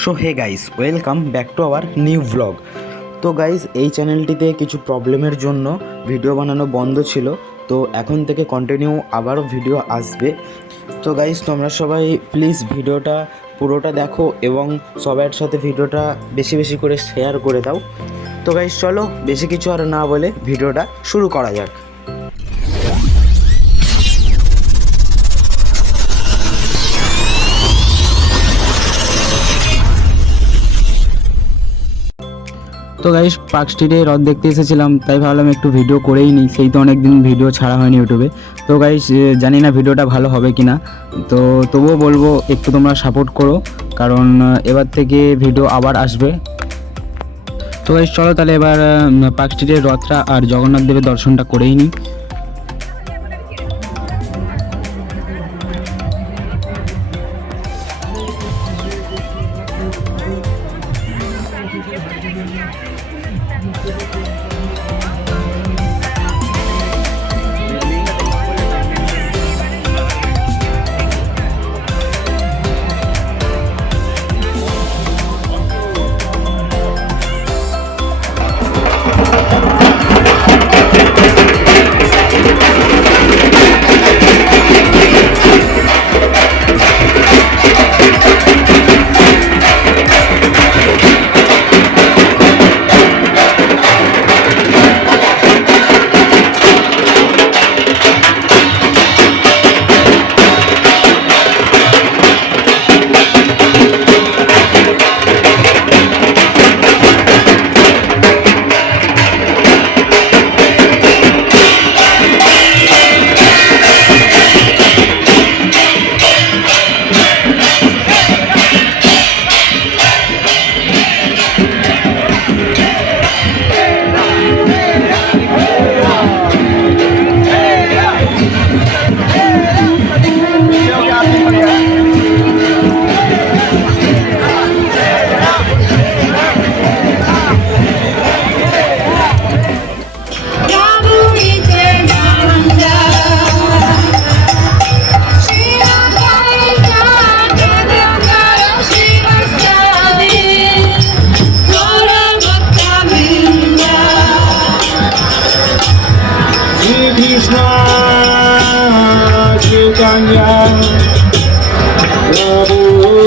So hey guys, welcome back to our new blog. তো guys, এই চ্যানেলটিতে কিছু প্রবলেমের জন্য ভিডিও বানানো বন্ধ ছিল। তো এখন থেকে কন্টিনিউ আবারও ভিডিও আসবে। তো গাইস, তোমরা সবাই প্লিজ ভিডিওটা পুরোটা দেখো এবং সবার সাথে ভিডিওটা বেশি বেশি করে শেয়ার করে দাও। তো গাইস, চলো বেশি কিছু আর না বলে ভিডিওটা শুরু করা যাক। তো গাইস, পার্ক স্ট্রিটে হ্রদ দেখতে এসেছিলাম, তাই ভাবলাম একটু ভিডিও করেই নিই। সেই তো অনেক দিন ভিডিও ছাড়া হয়নি ইউটিউবে। তো গাইস, জানি না ভিডিওটা ভালো হবে কি না, তো তবুও বলবো একটু তোমরা সাপোর্ট করো, কারণ এবার থেকে ভিডিও আবার আসবে। তো গাইস, চলো তাহলে এবার পার্ক স্ট্রিটের হ্রদটা আর জগন্নাথ দেবের দর্শনটা করেই নিই। Krishna Chaitanya Prabhu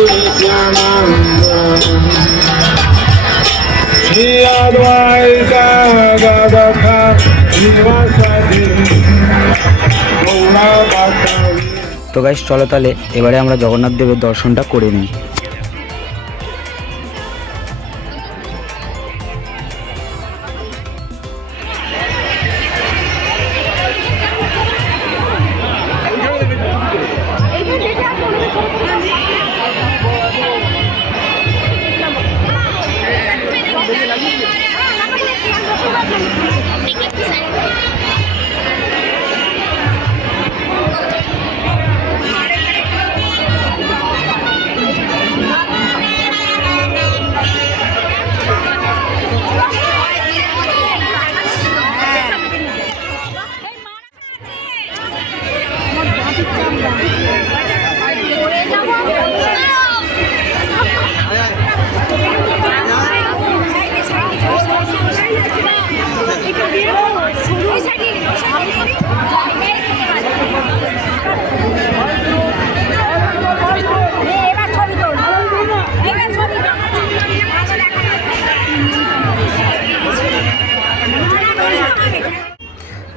Nityananda Shri Advaita Gadadhar Srivasadi Gaura Bhattavi। তো গাইস, চলো তাহলে এবারে আমরা জগন্নাথ দেবের দর্শনটা করে নিই।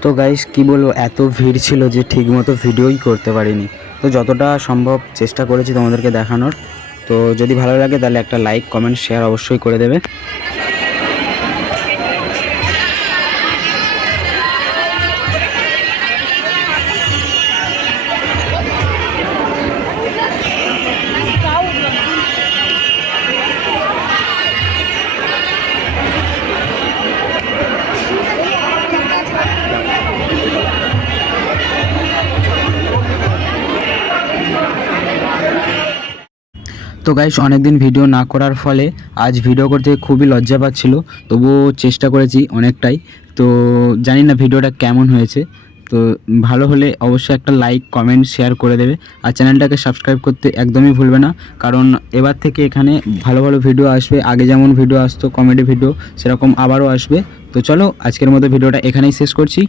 তো গাইস, কি বলবো, এত ভিড় ছিল যে ঠিকমতো ভিডিওই করতে পারিনি। তো যতটা সম্ভব চেষ্টা করেছি তোমাদেরকে দেখানোর। তো যদি ভালো লাগে তাহলে একটা লাইক, কমেন্ট, শেয়ার অবশ্যই করে দেবে। তো গাইস, অনেকদিন ভিডিও না করার ফলে আজ ভিডিও করতে খুবই লজ্জা পাচ্ছিল, তবুও চেষ্টা করেছি অনেকটাই। তো জানি না ভিডিওটা কেমন হয়েছে। তো তো ভালো হলে অবশ্যই একটা লাইক কমেন্ট শেয়ার করে দেবে, আর চ্যানেলটাকে সাবস্ক্রাইব করতে একদমই ভুলবে না, কারণ এবার থেকে এখানে ভালো ভালো ভিডিও আসবে। আগে যেমন ভিডিও আসতো কমেডি ভিডিও, সেরকম আবারও আসবে। তো চলো আজকের মতো ভিডিওটা এখানেই শেষ করছি।